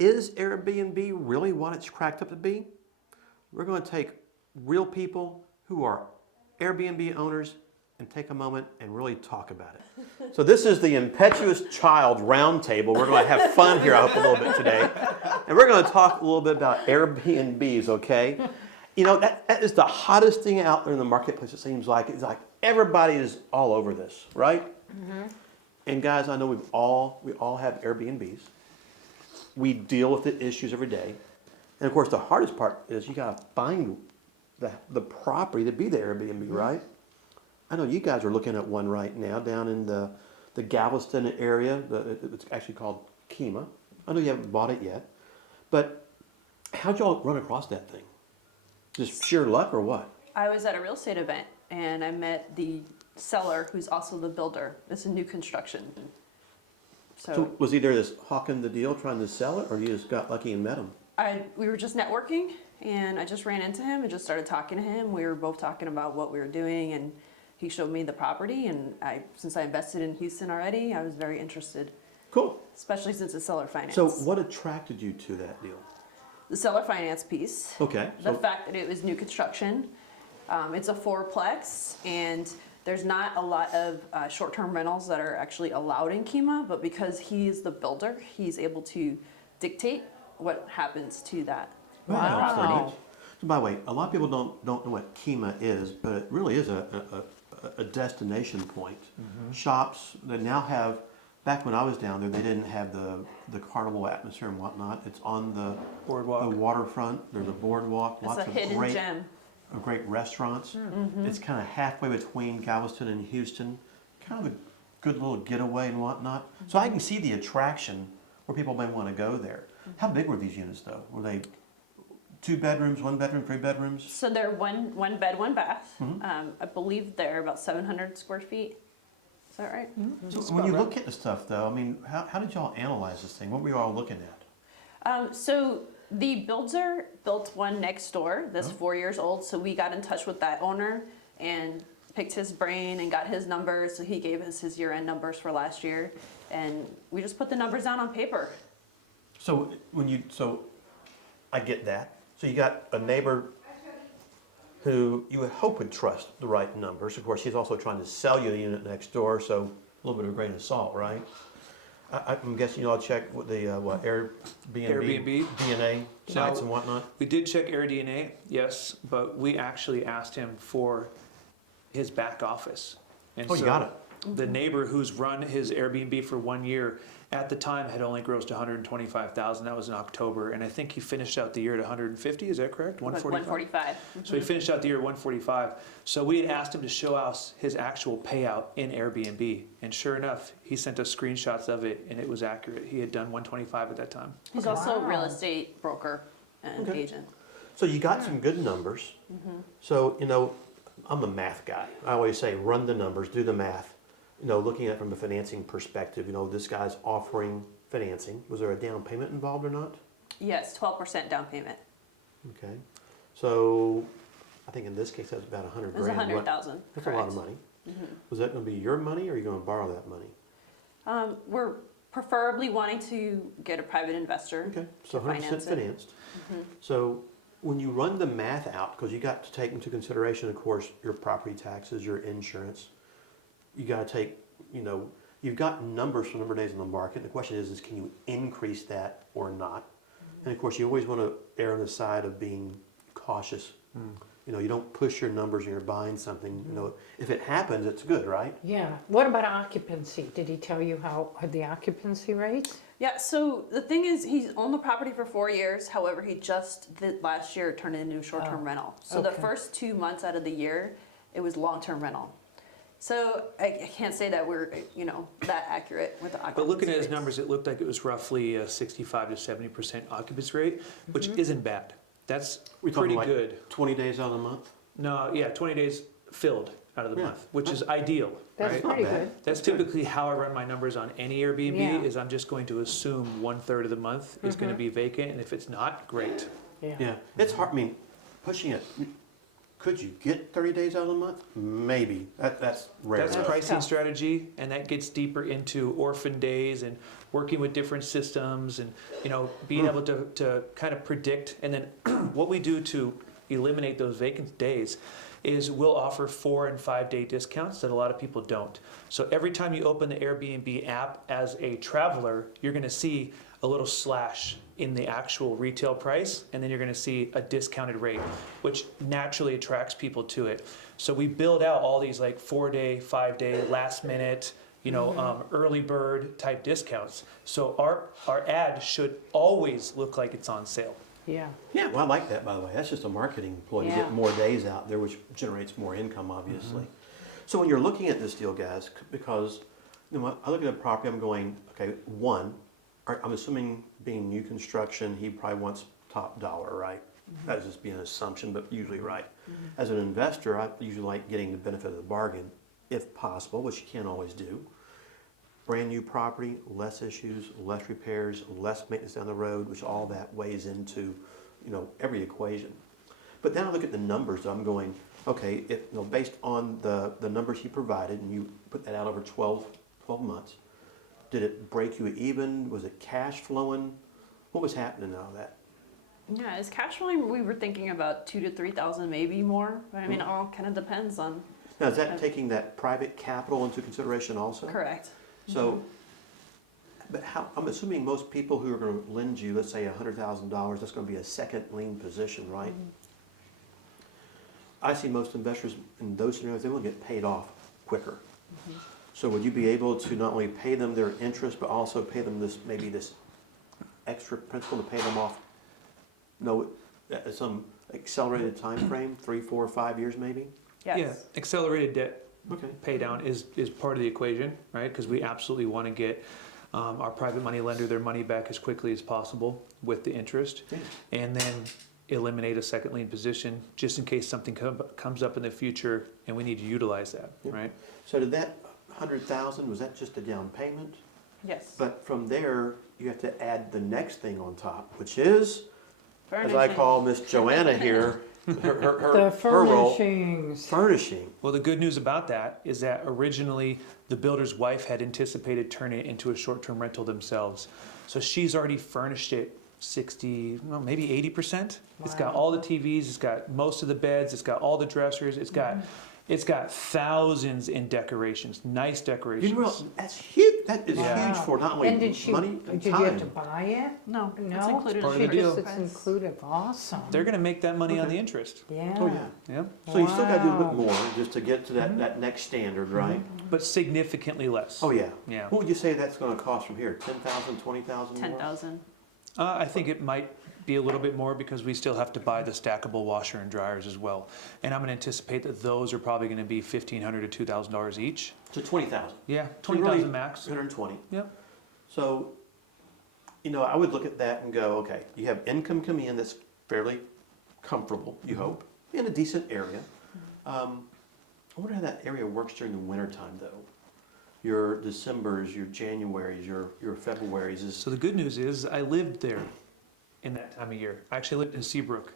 is Airbnb really what it's cracked up to be? We're going to take real people who are Airbnb owners and take a moment and really talk about it. So this is the Impetuous Child Roundtable. We're going to have fun here, I hope, a little bit today. And we're going to talk a little bit about Airbnbs, okay? You know, that is the hottest thing out there in the marketplace, it seems like. It's like everybody is all over this, right? Mm-hmm. And guys, I know we all have Airbnbs. We deal with the issues every day. And of course, the hardest part is you got to find the property to be the Airbnb, right? I know you guys are looking at one right now down in the Galveston area. It's actually called Kima. I know you haven't bought it yet. But how'd y'all run across that thing? Just sheer luck or what? I was at a real estate event and I met the seller who's also the builder. It's a new construction. So was he there just hawking the deal, trying to sell it, or you just got lucky and met him? We were just networking and I just ran into him and just started talking to him. We were both talking about what we were doing and he showed me the property, and since I invested in Houston already, I was very interested. Cool. Especially since it's seller finance. So what attracted you to that deal? The seller finance piece. Okay. The fact that it was new construction. It's a fourplex, and there's not a lot of short-term rentals that are actually allowed in Kima, but because he's the builder, he's able to dictate what happens to that property. So by the way, a lot of people don't know what Kima is, but it really is a destination point. Mm-hmm. Shops that now have, back when I was down there, they didn't have the carnival atmosphere and whatnot. It's on the boardwalk, the waterfront. There's a boardwalk. It's lots a of hidden gem. Great restaurants. Mm-hmm. It's kind of halfway between Galveston and Houston. Kind of a good little getaway and whatnot. Mm-hmm. So I can see the attraction where people may want to go there. Mm-hmm. How big were these units though? Were they 2 bedrooms, 1 bedroom, 3 bedrooms? So they're one bed, 1 bath. Mm-hmm. I believe they're about 700 square feet. Is that right? Mm-hmm. So when you look at the stuff though, I mean, how did y'all analyze this thing? What were you all looking at? So the builder built one next door that's 4 years old. So we got in touch with that owner and picked his brain and got his numbers. So he gave us his year-end numbers for last year. And we just put the numbers down on paper. So I get that. So you got a neighbor who you would hope would trust the right numbers. Of course, he's also trying to sell you the unit next door, so a little bit of a grain of salt, right? I'm guessing you all checked with the Airbnb DNA sites and whatnot? We did check AirDNA, yes, but we actually asked him for his back office. And you got it. The neighbor who's run his Airbnb for 1 year at the time had only grossed $125,000. That was in October, and I think he finished out the year at 150. Is that correct? 145. Mm-hmm. So he finished out the year at 145. So we had asked him to show us his actual payout in Airbnb, and sure enough, he sent us screenshots of it, and it was accurate. He had done 125 at that time. He's also a real estate broker and agent. So you got some good numbers. Mm-hmm. So I'm a math guy. I always say run the numbers, do the math. Looking at it from a financing perspective, this guy's offering financing. Was there a down payment involved or not? Yes, 12% down payment. Okay. So I think in this case that's about $100,000. It was $100,000. That's a lot of money. Mm-hmm. Was that going to be your money or are you going to borrow that money? We're preferably wanting to get a private investor. Okay. So 100% financed. Mm-hmm. So when you run the math out, because you got to take into consideration, of course, your property taxes, your insurance. You got to take, you've got numbers for a number of days in the market. The question is can you increase that or not? Mm-hmm. And of course, you always want to err on the side of being cautious. Mm. You don't push your numbers when you're buying something. Mm-hmm. If it happens, it's good, right? Yeah. What about occupancy? Did he tell you how the occupancy rates? Yeah, so the thing is, he's owned the property for 4 years. However, he just last year turned it into a short-term rental. So the first 2 months out of the year, it was long-term rental. So I can't say that we're, that accurate with the occupancy. But looking at his rates. numbers, it looked like it was roughly a 65 to 70% occupancy rate, which isn't bad. That's pretty good. 20 days out of the month? No, yeah, 20 days filled out of the month, which is ideal. That's right? pretty good. That's typically how I run my numbers on any Airbnb. Yeah. Is I'm just going to assume 1/3 of the month is going to be vacant, and if it's not, great. Yeah. Yeah. It's hard. I mean, pushing it. Could you get 30 days out of the month? Maybe. That's rare. That's That's pricing tough. strategy, and that gets deeper into orphan days and working with different systems and, being able to kind of predict. And then what we do to eliminate those vacant days is we'll offer 4 and 5 day discounts that a lot of people don't. So every time you open the Airbnb app as a traveler, you're going to see a little slash in the actual retail price, and then you're going to see a discounted rate, which naturally attracts people to it. So we build out all these like 4 day, 5 day, last minute, early bird type discounts. So our ad should always look like it's on sale. Yeah. Yeah, well, I like that, by the way. That's just a marketing ploy to Yeah. get more days out there, which generates more income, obviously. So when you're looking at this deal, guys, because I look at a property, I'm going, okay, I'm assuming being new construction, he probably wants top dollar, right? That would just be an assumption, but usually right. As an investor, I usually like getting the benefit of the bargain, if possible, which you can't always do. Brand new property, less issues, less repairs, less maintenance down the road, which all that weighs into, every equation. But then I look at the numbers, I'm going, okay, based on the numbers he provided, and you put that out over 12 months, did it break you even? Was it cash flowing? What was happening out of that? Yeah, as cash flowing, we were thinking about 2,000 to 3,000, maybe more. But I mean, it all kind of depends on. Now, is that taking that private capital into consideration also? Correct. So, but I'm assuming most people who are going to lend you, let's say $100,000, that's going to be a second lien position, right? I see most investors in those scenarios, they will get paid off quicker. So would you be able to not only pay them their interest, but also pay them this extra principal to pay them off, at some accelerated time frame, 3, 4, 5 years maybe? Yes. Yeah, accelerated debt Okay. pay down is part of the equation, right? Because we absolutely want to get our private money lender their money back as quickly as possible with the interest, Yeah. and then eliminate a second lien position just in case something comes up in the future and we need to utilize that, Yeah. right? So did that 100,000, was that just a down payment? Yes. But from there, you have to add the next thing on top, which is, as I Furnishing. call Miss Joanna here, her The role, furnishings. furnishing. Well, the good news about that is that originally the builder's wife had anticipated turning it into a short-term rental themselves. So she's already furnished it 60, well, maybe 80%. It's got Wow. all the TVs, it's got most of the beds, it's got all the dressers, it's got thousands in decorations, nice decorations. You know, that's huge. That is Yeah. huge for not only And did money and did you have to time. buy it? No, it's No? included Part in of the the purchase deal. It's price. included, awesome. They're going to make that money on Okay. the interest. Yeah. Oh, yeah. Yeah, So you still got to do a bit Wow. more just to get to that next standard, right? but significantly less. Oh, yeah. Yeah. What would you say that's going to cost from here? 10,000, 20,000 more? 10,000. I think it might be a little bit more because we still have to buy the stackable washer and dryers as well. And I'm going to anticipate that those are probably going to be $1,500 to $2,000 each. To 20,000. Yeah, So really- 20,000 max. 120. Yep. So, I would look at that and go, okay, you have income coming in that's fairly comfortable, you hope, in a decent area. I wonder how that area works during the wintertime, though. Your Decembers, your Januaries, your Februaries is. So the good news is I lived there in that time of year. I actually lived in Seabrook.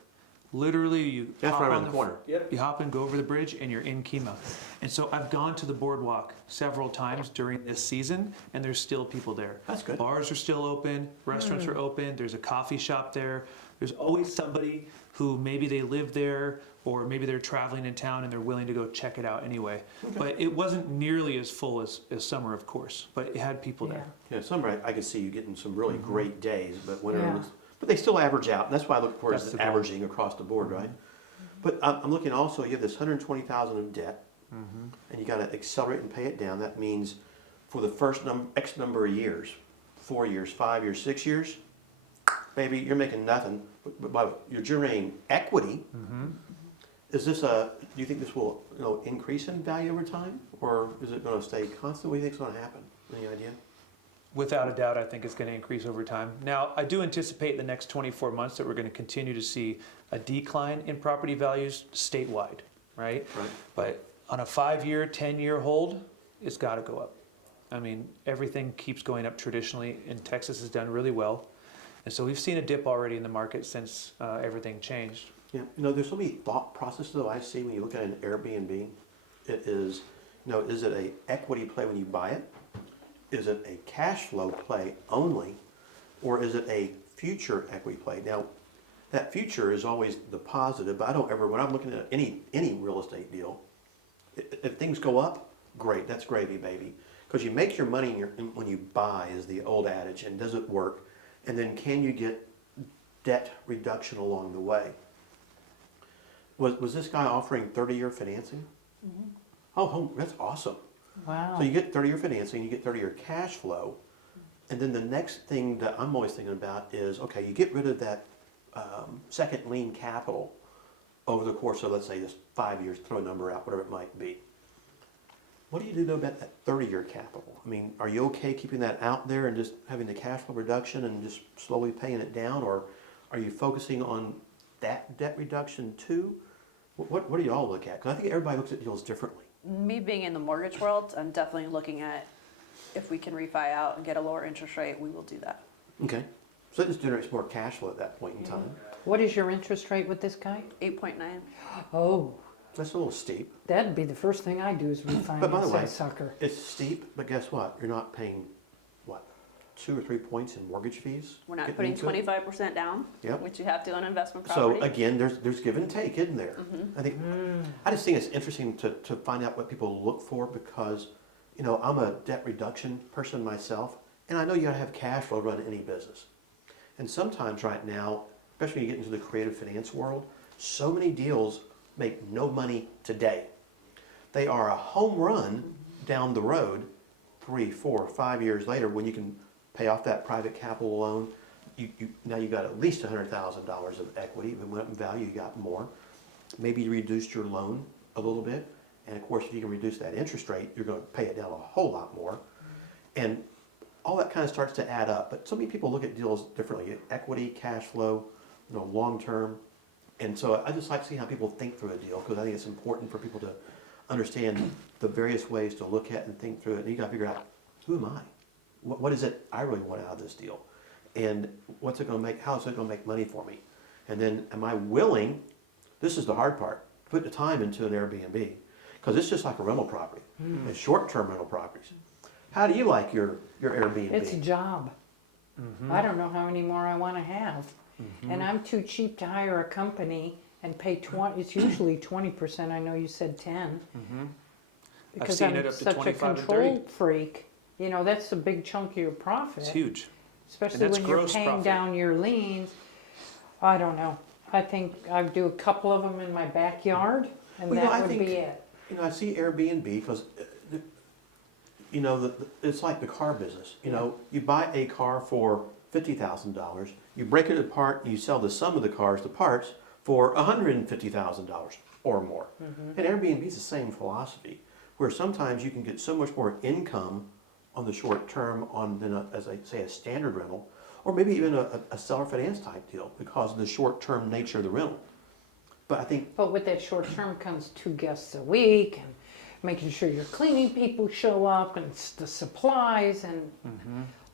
Literally, you That's hop right on around the corner. Yep. You hop and go over the bridge, and you're in Kemah. And so I've gone to the boardwalk several times during this season, and there's still people there. That's good. Bars are still open, restaurants are open. There's a coffee shop there. There's always somebody who maybe they live there, or maybe they're traveling in town and they're willing to go check it out anyway. Okay. But it wasn't nearly as full as summer, of course. But it had people Yeah. there. Yeah, summer I could see you getting some really Mm-hmm. great days, but winter Yeah. was, but they still average out. And that's why I look for That's is the goal. averaging across the board, right? But I'm looking also, you have this 120,000 of debt, and you got to accelerate and pay it down. That means for the first X number of years, 4 years, 5 years, 6 years, maybe you're making nothing, but you're generating equity. Is this do you think this will increase in value over time, or is it going to stay constant? What do you think is going to happen? Any idea? Without a doubt, I think it's going to increase over time. Now, I do anticipate the next 24 months that we're going to continue to see a decline in property values statewide, right? Right. But on a 5-year, 10-year hold, it's got to go up. I mean, everything keeps going up traditionally, and Texas has done really well. And so we've seen a dip already in the market since everything changed. Yeah, there's so many thought processes that I see when you look at an Airbnb. It is, is it a equity play when you buy it? Is it a cash flow play only? Or is it a future equity play? Now, that future is always the positive, but I don't ever, when I'm looking at any real estate deal, if things go up, great, that's gravy, baby. Because you make your money when you buy, is the old adage, and does it work? And then can you get debt reduction along the way? Was this guy offering 30-year financing? Mm-hmm. Oh, that's awesome. Wow. So you get 30-year financing, you get 30-year cash flow, and then the next thing that I'm always thinking about is, okay, you get rid of that second lien capital over the course of, let's say, just 5 years, throw a number out, whatever it might be. What do you do about that 30-year capital? I mean, are you okay keeping that out there and just having the cash flow reduction and just slowly paying it down, or are you focusing on that debt reduction too? What do you all look at? Because I think everybody looks at deals differently. Me being in the mortgage world, I'm definitely looking at if we can refi out and get a lower interest rate, we will do that. Okay. So that just generates more cash flow at that point in time. What is your interest rate with this guy? 8.9. Oh, That's a little steep. that'd be the first thing I do is But by the refinance way, that sucker. it's steep, but guess what? You're not paying, 2 or 3 points in mortgage fees? We're not getting putting into it? 25% down, Yep. which you have to on investment So property. again, there's give and take, isn't there? Mm-hmm. I think I just think it's interesting to find out what people look for because, I'm a debt reduction person myself, and I know you gotta have cash flow to run any business. And sometimes right now, especially when you get into the creative finance world, so many deals make no money today. They are a home run down the road 3, 4, 5 years later when you can pay off that private capital loan. Now you got at least $100,000 of equity. If it went up in value, you got more. Maybe you reduced your loan a little bit. And of course, if you can reduce that interest rate, you're going to pay it down a whole lot more. And all that kind of starts to add up. But so many people look at deals differently. Equity, cash flow, long term. And so I just like to see how people think through a deal because I think it's important for people to understand the various ways to look at and think through it. And you got to figure out, who am I? What is it I really want out of this deal? And what's it going to make? How is it going to make money for me? And then am I willing, this is the hard part, put the time into an Airbnb because it's just like a rental property. It's short-term rental properties. How do you like your Airbnb? It's a job. I don't know how many more I want to have. And I'm too cheap to hire a company and pay 20, it's usually 20%, I know you said 10. Because seen I'm it up to such a 25 and control 30. freak. That's a big chunk of your profit. It's huge. Especially that's when you're gross paying profit. down your liens. I don't know. I think I do a couple of them in my backyard and Well, I that would think, be it. I see Airbnb because, it's like the car business. You buy a car for $50,000, you break it apart, and you sell the sum of the cars, the parts, for $150,000 or more. And Airbnb is the same philosophy, where sometimes you can get so much more income on the short term than, as I say, a standard rental, or maybe even a seller finance type deal because of the short term nature of the rental. But I think But with that short term comes 2 guests a week and making sure your cleaning people show up and the supplies and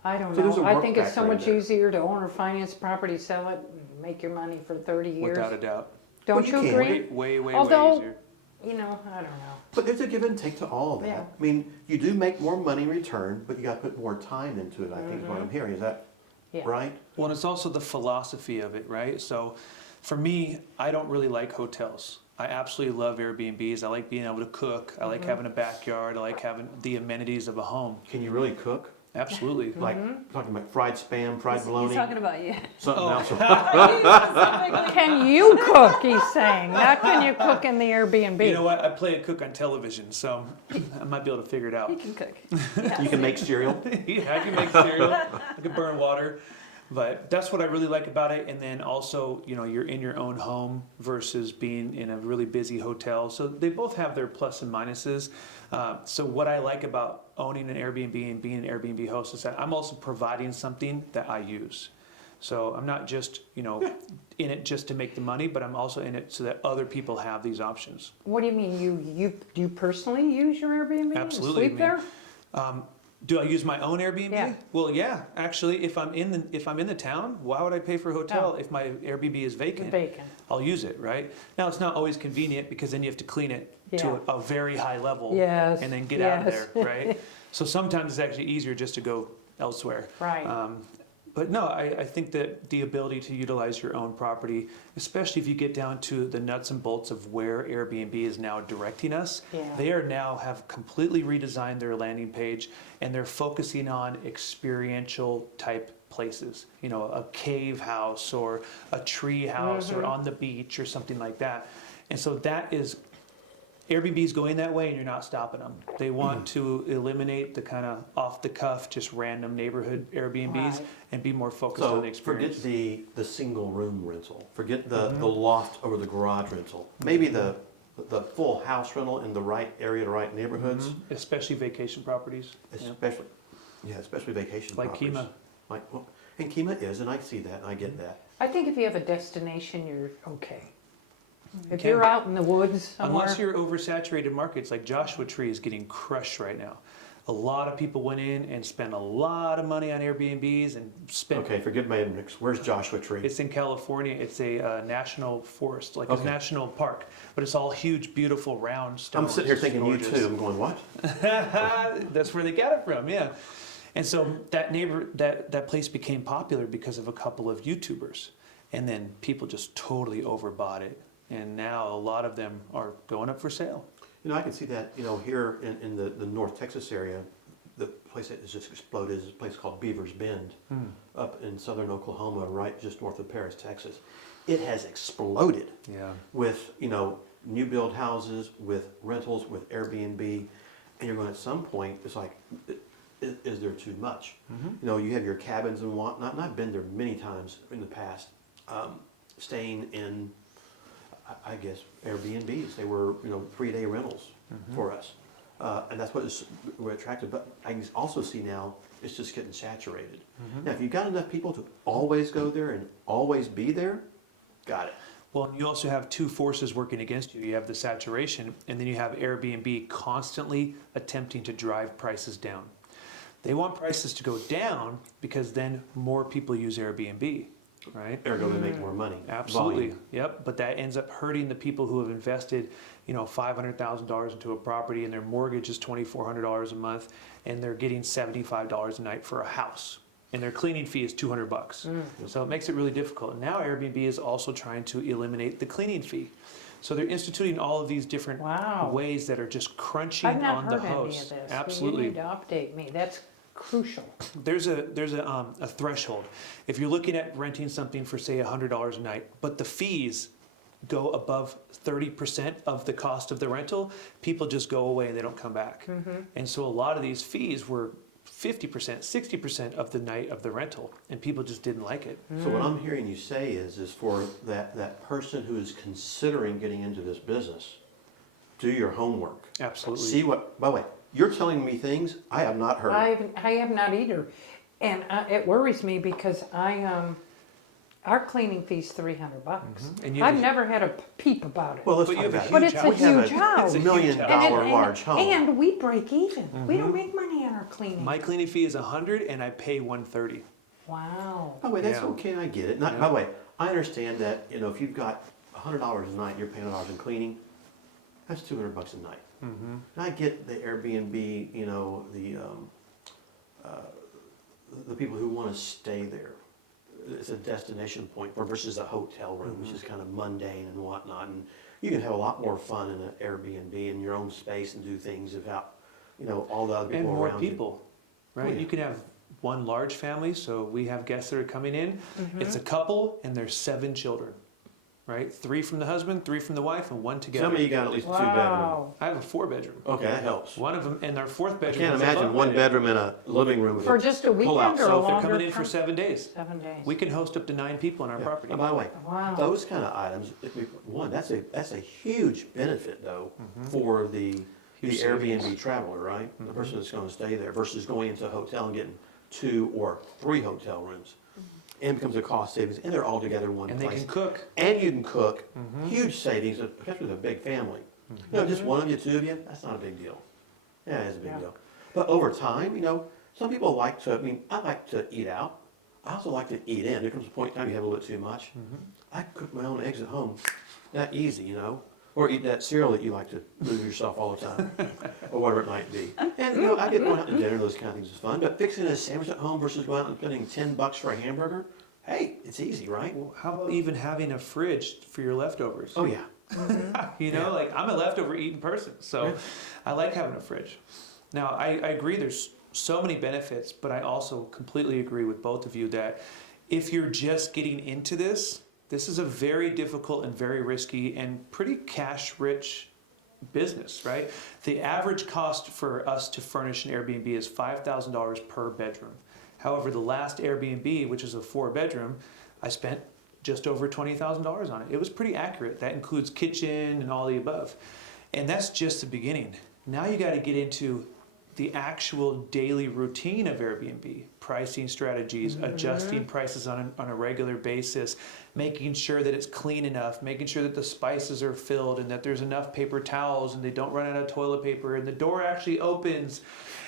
I don't So there's know. a I work think it's so factor in much there. easier to own or finance property, sell it, and make your money for 30 years. Without a doubt. Don't Well, you you can. agree? Way Although- easier. I don't know. But there's a give and take to all of that. Yeah. I mean, you do make more money in return, but you got to put more time into it, I think is what I'm hearing. Is that Yeah. right? Well, and it's also the philosophy of it, right? So for me, I don't really like hotels. I absolutely love Airbnbs. I like being able to cook. I like having a backyard. I like having the amenities of a home. Can you really cook? Absolutely. Like talking about fried spam, fried bologna, He's talking about you. something else. Can you cook, he's saying, not can you cook in the Airbnb. You know what? I play a cook on television, so I might be able to figure it out. He can cook. You can make cereal. Yeah, I can make cereal. I can burn water. But that's what I really like about it. And then also, you're in your own home versus being in a really busy hotel. So they both have their plus and minuses. So what I like about owning an Airbnb and being an Airbnb host is that I'm also providing something that I use. So I'm not just, in it just to make the money, but I'm also in it so that other people have these options. What do you mean? You do you personally use your Airbnb? Absolutely. And sleep there? Do I use my own Airbnb? Yeah. Well, yeah. Actually, if I'm in the town, why would I pay for a hotel if my Airbnb is vacant? Bacon. I'll use it, right? Now it's not always convenient because then you have to clean it Yeah. to a very high level Yes. and then get out of yes. there, right? So sometimes it's actually easier just to go elsewhere. Right. But no, I think that the ability to utilize your own property, especially if you get down to the nuts and bolts of where Airbnb is now directing us, Yeah. they are now have completely redesigned their landing page and they're focusing on experiential type places, you know, a cave house or a tree house or on the beach or something like that. And so that is, Airbnb's going that way and you're not stopping them. They want to eliminate the kind of off the cuff, just random neighborhood Airbnbs Right. and be more focused on So the experience. forget the single room rental. Forget the loft over the garage rental. Maybe the full house rental in the right area, the right neighborhoods, Especially vacation properties. Yeah. especially vacation Like properties. Kemah. Well, and Kemah is, and I see that, and I get that. I think if you have a destination, you're okay. If Okay. you're out in the woods somewhere. Unless you're oversaturated markets, like Joshua Tree is getting crushed right now. A lot of people went in and spent a lot of money on Airbnbs and spent. Okay, forgive my ignorance. Where's Joshua Tree? It's in California. It's a national forest, like a Okay. national park, but it's all huge, beautiful, round stones. I'm sitting here It's thinking you gorgeous. too. I'm going, what? That's where they got it from, yeah. And so that place became popular because of a couple of YouTubers, and then people just totally overbought it, and now a lot of them are going up for sale. You know, I can see that, you know, here in the North Texas area, the place that has just exploded is a place called Beaver's Bend up in southern Oklahoma, right just north of Paris, Texas. It has exploded Yeah. with, you know, new build houses, with rentals, with Airbnb. And you're going, at some point, it's like, is there too much? You know, you have your cabins and whatnot, and I've been there many times in the past, staying in, I guess, Airbnbs. They were, you know, 3-day rentals for us. And that's what we're attracted. But I can also see now it's just getting saturated. Now, if you've got enough people to always go there and always be there, got it. Well, you also have two forces working against you. You have the saturation, and then you have Airbnb constantly attempting to drive prices down. They want prices to go down because then more people use Airbnb, right? Ergo, they make more money. Absolutely, Volume. yep. But that ends up hurting the people who have invested, you know, $500,000 into a property, and their mortgage is $2,400 a month, and they're getting $75 a night for a house, and their cleaning fee is $200. So it makes it really difficult. And now Airbnb is also trying to eliminate the cleaning fee. So they're instituting all of these different Wow. ways that are just crunching I've not on the heard any of host. this. Absolutely. You need to update me. That's crucial. There's a threshold. If you're looking at renting something for say $100 a night, but the fees go above 30% of the cost of the rental, people just go away and they don't come back. And so a lot of these fees were 50%, 60% of the night of the rental, and people just didn't like it. So what I'm hearing you say is for that person who is considering getting into this business, do your homework. Absolutely. See what, by the way, you're telling me things I have not heard. I have not either. And it worries me because our cleaning fee's $300. And you I've never had a peep about it. Well, let's But you talk have a about But it. it's a We have huge house. a $1 It's a million huge house. large home. And we break even. We don't make money on our cleaning. My cleaning fee is $100 and I pay $130. Wow. By the way, that's Yeah. okay, I get it. Not, Yeah. By the way, I understand that, you know, if you've got $100 a night, you're paying $100 in cleaning, that's $200 a night. And I get the Airbnb, you know, the people who want to stay there. It's a destination point versus a hotel room, which is kind of mundane and whatnot. And you can have a lot more fun in an Airbnb in your own space and do things without, you know, all the other And people more around people, right? Oh, yeah. You can have one large family, so we have guests that are coming in. It's a couple and there's 7 children, right? 3 from the husband, 3 from the wife, and 1 you. together. Some of you got at least a 2-bedroom. Wow. I have a 4-bedroom. Okay, that helps. One of them, and our 4th I bedroom. can't is imagine above one my bedroom in a living room with For a just a pull-out weekend or a sofa. They're longer coming in for term? 7 days. 7 days. We can host up to 9 people on our Yeah. property. And by the way, Wow. those kind of items, that's a huge benefit though for the Huge Airbnb savings. traveler, right? The person that's going to stay there versus going into a hotel and getting 2 or 3 hotel rooms. And it becomes a cost savings, and they're all together in one And they place. can cook. And you can cook, huge savings, especially with a big family. You know, just one of you, 2 of you, that's not a big deal. Yeah, it's a big Yeah. deal. But over time, some people like to, I like to eat out. I also like to eat in. There comes a point in time you have a little bit too much. I cook my own eggs at home. That easy, Or eat that cereal that you like to lose yourself all the time, or whatever it might be. And I get going out to dinner; those kind of things is fun. But fixing a sandwich at home versus going out and spending $10 for a hamburger, hey, it's easy, right? Well, how about even having a fridge for your leftovers? Oh yeah. Like I'm a leftover eating person, so I like having a fridge. Now, I agree there's so many benefits, but I also completely agree with both of you that if you're just getting into this, this is a very difficult and very risky and pretty cash-rich business, right? The average cost for us to furnish an Airbnb is $5,000 per bedroom. However, the last Airbnb, which is a 4-bedroom, I spent just over $20,000 on it. It was pretty accurate. That includes kitchen and all the above. And that's just the beginning. Now you got to get into the actual daily routine of Airbnb, pricing strategies, adjusting prices on a regular basis, making sure that it's clean enough, making sure that the spices are filled and that there's enough paper towels and they don't run out of toilet paper and the door actually opens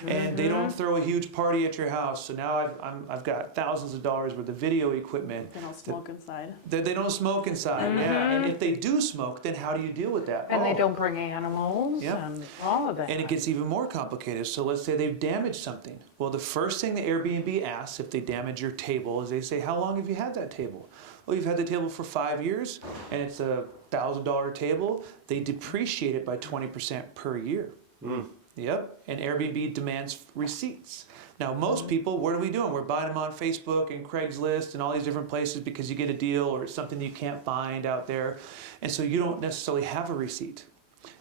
and they don't throw a huge party at your house. So now I've got thousands of dollars worth of video equipment. They don't smoke inside. They don't smoke inside, yeah. And if they do smoke, then how do you deal with that? And they don't bring animals Yeah. and all of that. And it gets even more complicated. So let's say they've damaged something. Well, the first thing the Airbnb asks if they damage your table is they say, how long have you had that table? Well, you've had the table for 5 years and it's a $1,000 table. They depreciate it by 20% per year. Yep. And Airbnb demands receipts. Now, most people, what are we doing? We're buying them on Facebook and Craigslist and all these different places because you get a deal or it's something you can't find out there. And so you don't necessarily have a receipt.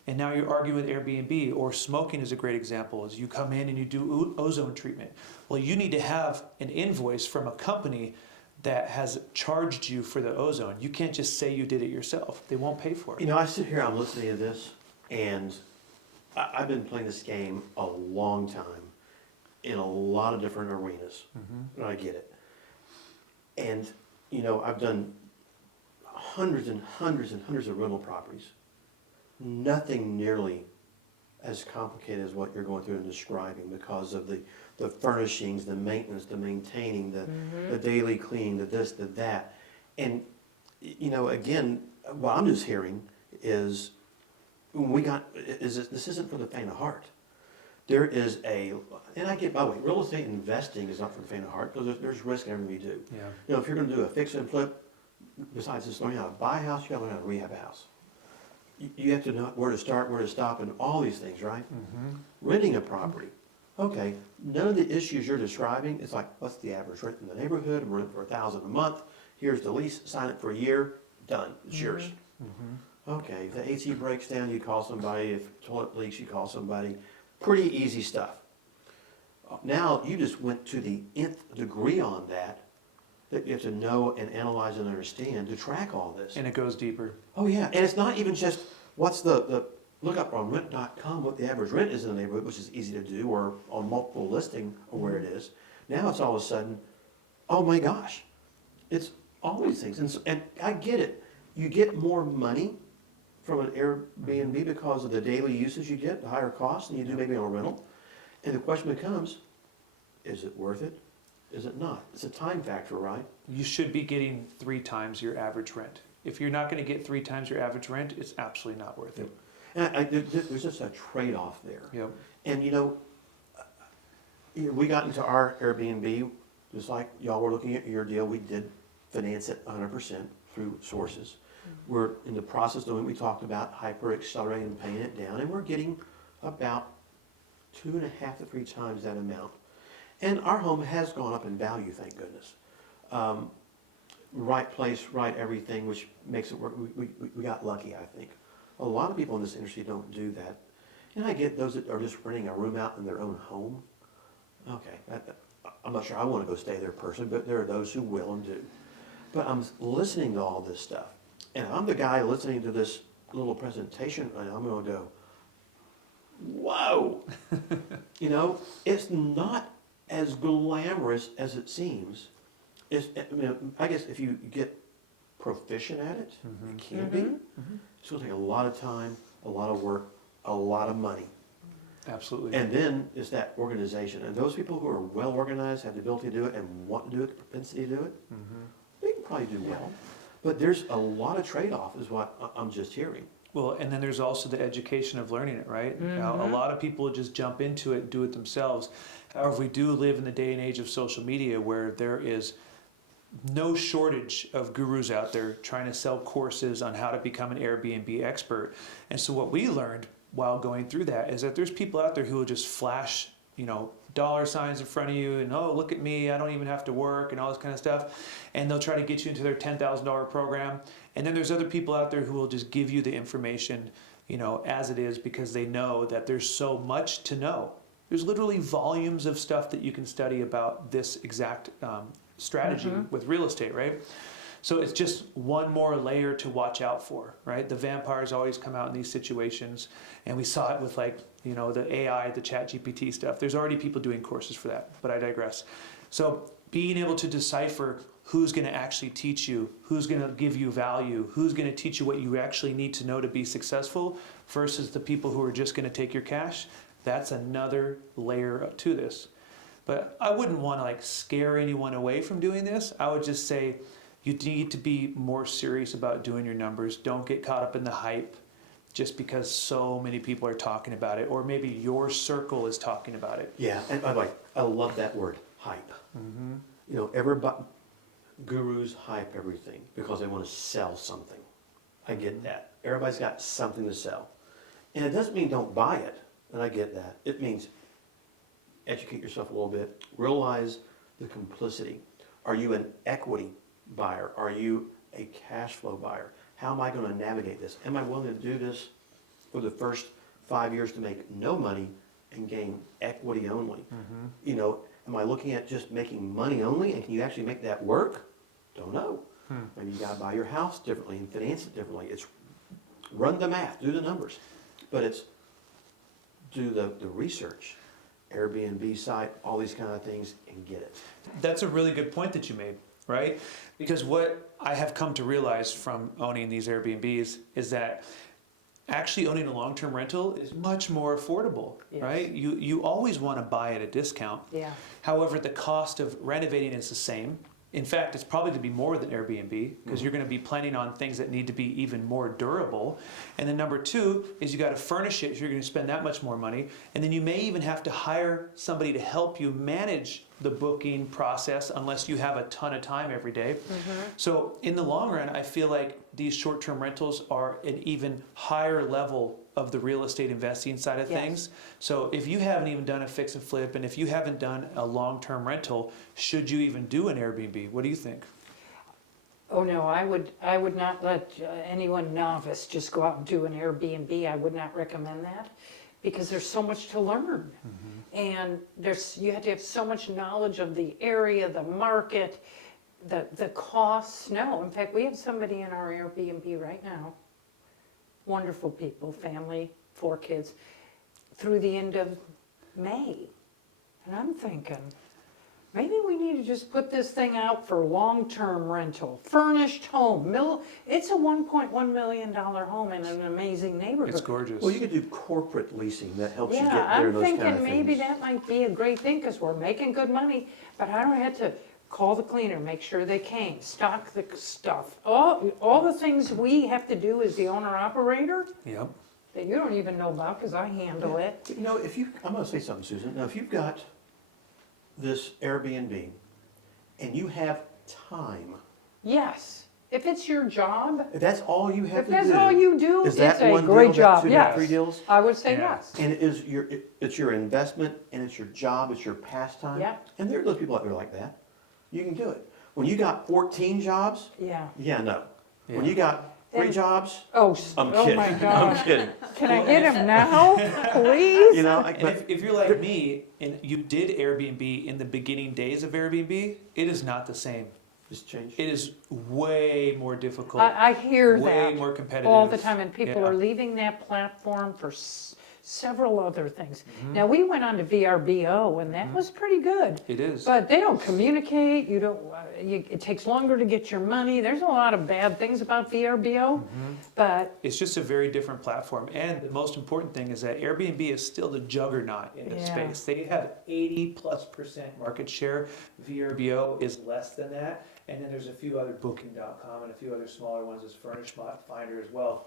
And now you're arguing with Airbnb, or smoking is a great example, is you come in and you do ozone treatment. Well, you need to have an invoice from a company that has charged you for the ozone. You can't just say you did it yourself. They won't pay for it. I sit here, I'm listening to this, and I've been playing this game a long time in a lot of different arenas. And I get it. And, I've done hundreds and hundreds and hundreds of rental properties. Nothing nearly as complicated as what you're going through and describing because of the furnishings, the maintenance, the maintaining, the daily cleaning, the this, the that. And, again, what I'm just hearing is this isn't for the faint of heart. There is and I get, by the way, real estate investing is not for the faint of heart because there's risk in everything we do. Yeah. If you're going to do a fix and flip, besides just learning how to buy a house, you got to learn how to rehab a house. You have to know where to start, where to stop, and all these things, right? Renting a property. Okay, none of the issues you're describing, it's like, what's the average rent in the neighborhood? I'm renting for $1,000 a month. Here's the lease, sign it for a year, done, it's yours. Okay, if the AC breaks down, you call somebody. If toilet leaks, you call somebody. Pretty easy stuff. Now, you just went to the nth degree on that you have to know and analyze and understand to track all this. And it goes deeper. Oh yeah, and it's not even just what's the look up on rent.com what the average rent is in the neighborhood, which is easy to do, or on multiple listing or where it is. Now it's all of a sudden, oh my gosh, it's all these things. And I get it. You get more money from an Airbnb because of the daily usage you get, the higher cost than you do maybe on a rental. And the question becomes, is it worth it? Is it not? It's a time factor, right? You should be getting 3 times your average rent. If you're not going to get 3 times your average rent, it's absolutely not worth it. And there's just a trade-off there. Yep. And we got into our Airbnb, just like y'all were looking at your deal, we did finance it 100% through sources. We're in the process of doing, we talked about hyper-accelerating and paying it down, and we're getting about 2.5 to 3 times that amount. And our home has gone up in value, thank goodness. Right place, right everything, which makes it work. We got lucky, I think. A lot of people in this industry don't do that. And I get those that are just renting a room out in their own home. Okay, I'm not sure I want to go stay there personally, but there are those who will and do. But I'm listening to all this stuff. And I'm the guy listening to this little presentation, and I'm going to go, whoa! It's not as glamorous as it seems. I guess if you get proficient at it, it can be. It's going to take a lot of time, a lot of work, a lot of money. Absolutely. And then is that organization. And those people who are well organized, have the ability to do it and want to do it, the propensity to do it, they can probably do well. But there's a lot of trade-off is what I'm just hearing. Well, and then there's also the education of learning it, right? Now, a lot of people just jump into it and do it themselves. However, we do live in the day and age of social media where there is no shortage of gurus out there trying to sell courses on how to become an Airbnb expert. And so what we learned while going through that is that there's people out there who will just flash, dollar signs in front of you and, oh, look at me, I don't even have to work and all this kind of stuff. And they'll try to get you into their $10,000 program. And then there's other people out there who will just give you the information, as it is because they know that there's so much to know. There's literally volumes of stuff that you can study about this exact strategy with real estate, right? So it's just one more layer to watch out for, right? The vampires always come out in these situations, and we saw it with the AI, the ChatGPT stuff. There's already people doing courses for that, but I digress. So being able to decipher who's going to actually teach you, who's going to give you value, who's going to teach you what you actually need to know to be successful versus the people who are just going to take your cash, that's another layer to this. But I wouldn't want to scare anyone away from doing this. I would just say you need to be more serious about doing your numbers. Don't get caught up in the hype just because so many people are talking about it, or maybe your circle is talking about it. Yeah, and I love that word, hype. Everybody, gurus hype everything because they want to sell something. I get that. Everybody's got something to sell. And it doesn't mean don't buy it, and I get that. It means educate yourself a little bit, realize the complicity. Are you an equity buyer? Are you a cash flow buyer? How am I going to navigate this? Am I willing to do this for the first 5 years to make no money and gain equity only? Am I looking at just making money only, and can you actually make that work? Don't know. Maybe you got to buy your house differently and finance it differently. It's run the math, do the numbers, but it's do the research. Airbnb site, all these kind of things, and get it. That's a really good point that you made, right? Because what I have come to realize from owning these Airbnbs is that actually owning a long-term rental is much more affordable, right? You always want to buy at a discount. Yeah. However, the cost of renovating is the same. In fact, it's probably going to be more than Airbnb because you're going to be planning on things that need to be even more durable. And then number two is you got to furnish it. So you're going to spend that much more money. And then you may even have to hire somebody to help you manage the booking process unless you have a ton of time every day. So in the long run, I feel like these short-term rentals are an even higher level of the real estate investing side of things. So if you haven't even done a fix and flip, and if you haven't done a long-term rental, should you even do an Airbnb? What do you think? Oh no, I would not let anyone novice just go out and do an Airbnb. I would not recommend that because there's so much to learn. And you have to have so much knowledge of the area, the market, the costs. No, in fact, we have somebody in our Airbnb right now. Wonderful people, family, 4 kids, through the end of May. And I'm thinking, maybe we need to just put this thing out for long-term rental. Furnished home. It's a $1.1 million home in an amazing neighborhood. It's gorgeous. Well, you could do corporate leasing that helps you get Yeah, there. I'm Those thinking kind of maybe things. that might be a great thing because we're making good money, but I don't have to call the cleaner, make sure they came, stock the stuff. All the things we have to do as the owner-operator Yep. that you don't even know about because I handle it. But I'm going to say something, Susan. Now, if you've got this Airbnb and you have time, Yes, if it's your job, if that's all you have if to that's do, all you do, is it's that a one great deal, job, that 2 yes. 3 deals? I would say Yeah. yes. And it's your investment, and it's your job, it's your pastime. Yeah. And there are those people out there like that. You can do it. When you got 14 jobs, Yeah. no. When Yeah. you got 3 And- jobs, Oh, I'm oh kidding. my I'm God. kidding. Can I get him now, please? And if you're like me and you did Airbnb in the beginning days of Airbnb, it is not the same. It's changed. It is way more difficult, I hear way that more competitive. all the time, and people Yeah. are leaving that platform for several other things. Now, we went on to VRBO, and that was pretty good. It is. But they don't communicate, you don't, it takes longer to get your money. There's a lot of bad things about VRBO, but It's just a very different platform. And the most important thing is that Airbnb is still the juggernaut in this Yeah. space. They have 80+% market share. VRBO is less than that. And then there's a few other Booking.com and a few other smaller ones as Furnish Finder as well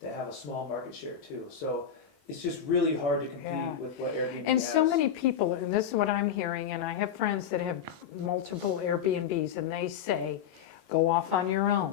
that have a small market share too. So it's just really hard to compete Yeah. with what Airbnb and has. so many people, and this is what I'm hearing, and I have friends that have multiple Airbnbs, and they say, go off on your own,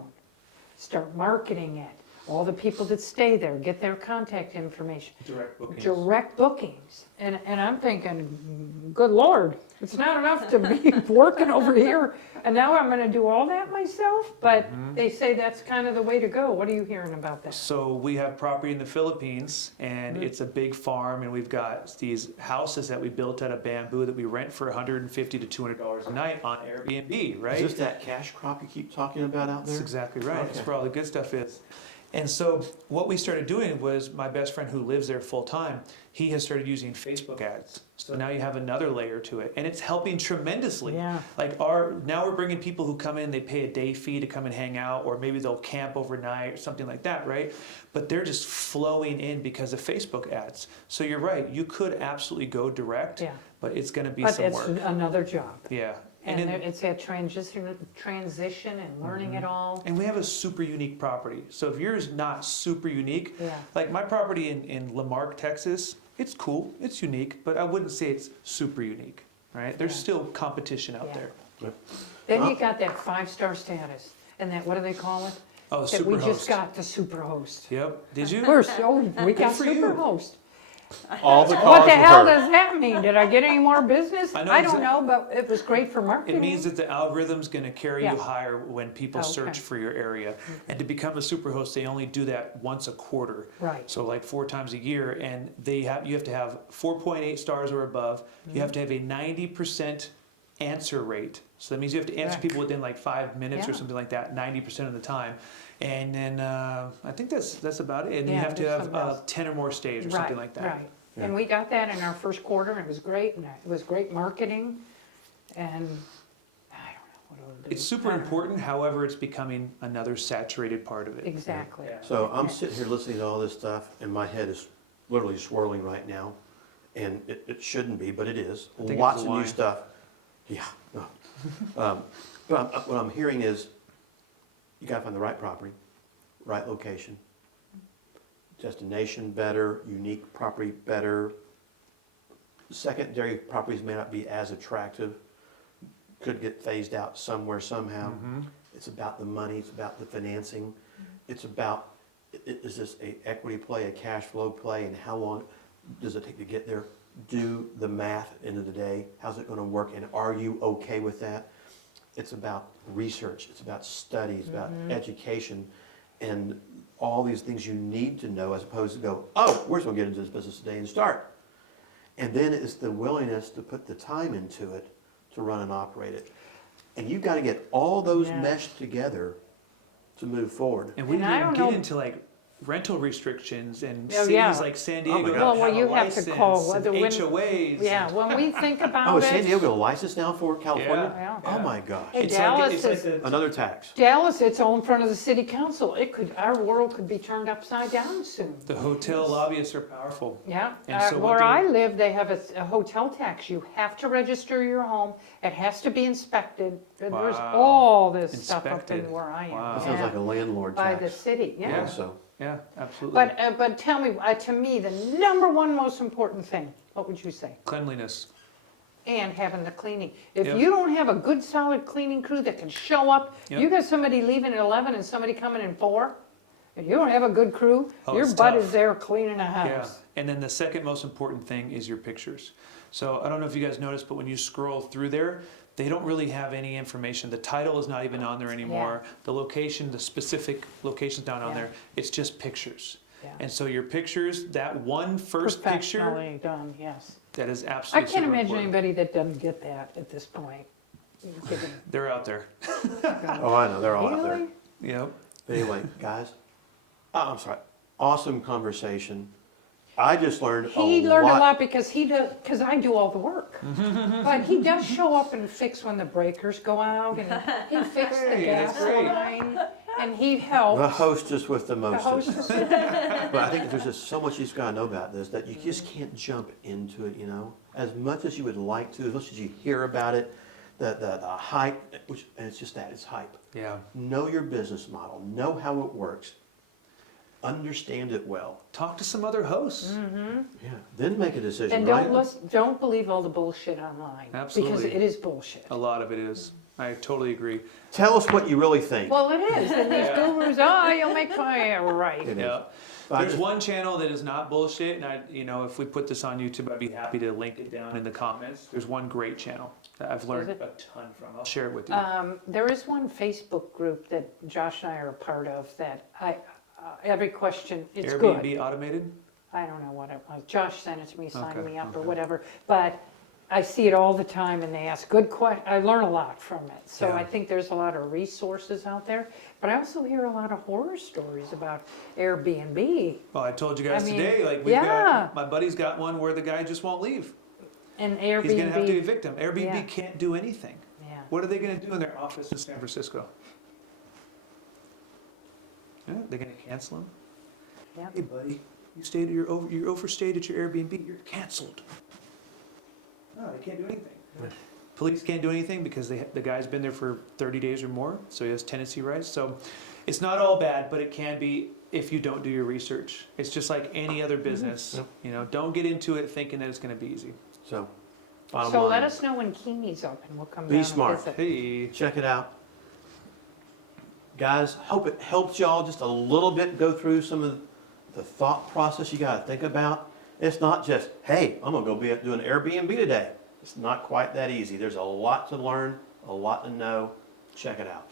start marketing it. All the people that stay there, get their contact information. Direct bookings. Direct bookings. And I'm thinking, good Lord, it's not enough to be working over here, and now I'm gonna do all that myself? But they say that's kind of the way to go. What are you hearing about that? So we have property in the Philippines, and Mm-hmm. it's a big farm, and we've got these houses that we built out of bamboo that we rent for $150 to $200 a night on Airbnb, right? Is this that cash crop you keep talking about out That's there? exactly right. That's Okay. where all the good stuff is. And so what we started doing was my best friend who lives there full time, he has started using Facebook ads. So now you have another layer to it, and it's helping tremendously. Yeah. Like now we're bringing people who come in, they pay a day fee to come and hang out, or maybe they'll camp overnight or something like that, right? But they're just flowing in because of Facebook ads. So you're right, you could absolutely go direct, Yeah. but it's going to be But some it's work. another job. Yeah. And in- it's that transition and learning it all. And we have a super unique property. So if yours is not super unique, Yeah. like my property in Lamarck, Texas, it's cool, it's unique, but I wouldn't say it's super unique, right? There's Yeah. still competition out Yeah. there. Then you got that 5-star status, and that, what do they call it? Oh, That super we host. just got the super host. Yep. Did you? We got for you. super host. All the What cars the with hell her. does that mean? Did I get any more business? I know I don't exa- know, but it was great for marketing. It means that the algorithm's going to carry Yeah. you higher when people Okay. search for your area. And to become a superhost, they only do that once a quarter. Right. So like 4 times a year, and you have to have 4.8 stars or above. You have to have a 90% answer rate. So that means you have to answer Right. people within like 5 minutes or Yeah. something like that, 90% of the time. And then I think that's about it. And you Yeah, have to there's have something else. 10 or more stays or Right, something like that. Right, and we got that in our first quarter, and it was great, and it was great marketing, and I don't know what it'll do. It's super important, however, it's becoming another saturated part of it. Exactly. Yeah. So I'm sitting here listening to all this stuff, and my head is literally swirling right now. And it shouldn't be, but it is. I think it's Lots the of new wine. stuff. Yeah. No. But what I'm hearing is, you gotta find the right property, right location, destination better, unique property better. Secondary properties may not be as attractive, could get phased out somewhere somehow. It's about the money, it's about the financing, it's about, is this a equity play, a cash flow play, and how long does it take to get there? Do the math at the end of the day, how's it gonna work, and are you okay with that? It's about research, it's about study, it's about education, and all these things you need to know, as opposed to go, oh, we're just gonna get into this business today and start. And then it's the willingness to put the time into it to run and operate it. And you've got to get all those Yeah. meshed together to move forward. And we And didn't I even don't get know- into like rental restrictions and Oh, cities yeah. like San Oh my Diego. gosh. that Well, have you a have to license call and whether when- HOAs. Yeah, when we think about Oh, is San it, Diego a license now for California? Yeah. Oh my gosh. Hey, It's Dallas like, it's like is- the, Another tax. Dallas, it's all in front of the city council. Our world could be turned upside down soon. the hotel lobbyists are powerful. Yeah, And so what where they- I live, they have a hotel tax. You have to register your home. It has to be inspected. There's Wow. all this stuff up Inspected. in where I am. Wow. That sounds Yeah, like a landlord by the tax city, yeah. also. Yeah, absolutely. But tell me, to me, the number one most important thing, what would you say? Cleanliness. And having the cleaning. If Yep. you don't have a good, solid cleaning crew that can show up, Yep. you got somebody leaving at 11 and somebody coming in 4, if you don't have a good crew, Oh, your it's butt tough. is there cleaning a Yeah. house. And then the second most important thing is your pictures. So I don't know if you guys noticed, but when you scroll through there, they don't really have any information. The title is not even on there anymore. The location, the specific location's not on Yeah. there. It's just pictures. Yeah. And so your pictures, that one first picture, Professionally done, yes. that is I absolutely can't super imagine important. anybody that doesn't get that at this point. Given- They're out there. Oh, I know, they're all out there. Really? Yep. But anyway, guys, I'm sorry, awesome conversation. I just learned He a learned lot. a lot because because I do all the work. But he does show up and fix when the breakers go out, and he fixed the Hey, gas that's great. line, and he helps. The hostess with the The mostest. hostess. But I think there's just so much you just gotta know about this that you just can't jump into it, you know? As much as you would like to, as much as you hear about it, the hype, which, and it's just that, it's hype. Yeah. Know your business model, know how it works, understand it well. Talk to some other hosts. Yeah, then make a decision, And right? don't believe all the bullshit online. Because Absolutely. it is bullshit. A lot of it is. I totally agree. Tell us what you really think. Well, it is. And these gurus, you'll make fun. Yeah, right. It is. Yeah. But I There's just- one channel that is not bullshit, and if we put this on YouTube, I'd be happy to link it down in the comments. There's one great channel that I've learned it? a ton from. I'll share it with you. There is one Facebook group that Josh and I are a part of that every question, it's good. Airbnb automated. I don't know what it was. Josh sent it to me, signed Okay, me up or okay. whatever. But I see it all the time and they ask good questions. I learn a lot from it. So Yeah. I think there's a lot of resources out there. But I also hear a lot of horror stories about Airbnb. Well, I told you guys I mean, today, like yeah. my buddy's got one where the guy just won't leave. And He's going to have to Airbnb, evict him. Airbnb Yeah. can't do anything. yeah. What are they going to do in their office in San Francisco? Yeah, they're going to cancel him. Yeah. Hey, buddy, you overstayed at your Airbnb. You're canceled. No, they can't do anything. Police can't do anything because the guy's been there for 30 days or more, so he has tenancy rights. So it's not all bad, but it can be if you don't do your research. It's just like any other business. Yep. You know, don't get into it thinking that it's going to be easy. So, bottom So line, let us know when Kimi's open. We'll come Be down smart. and visit. Hey, check it out. Guys, hope it helps y'all just a little bit go through some of the thought process you got to think about. It's not just, hey, I'm going to go do an Airbnb today. It's not quite that easy. There's a lot to learn, a lot to know. Check it out.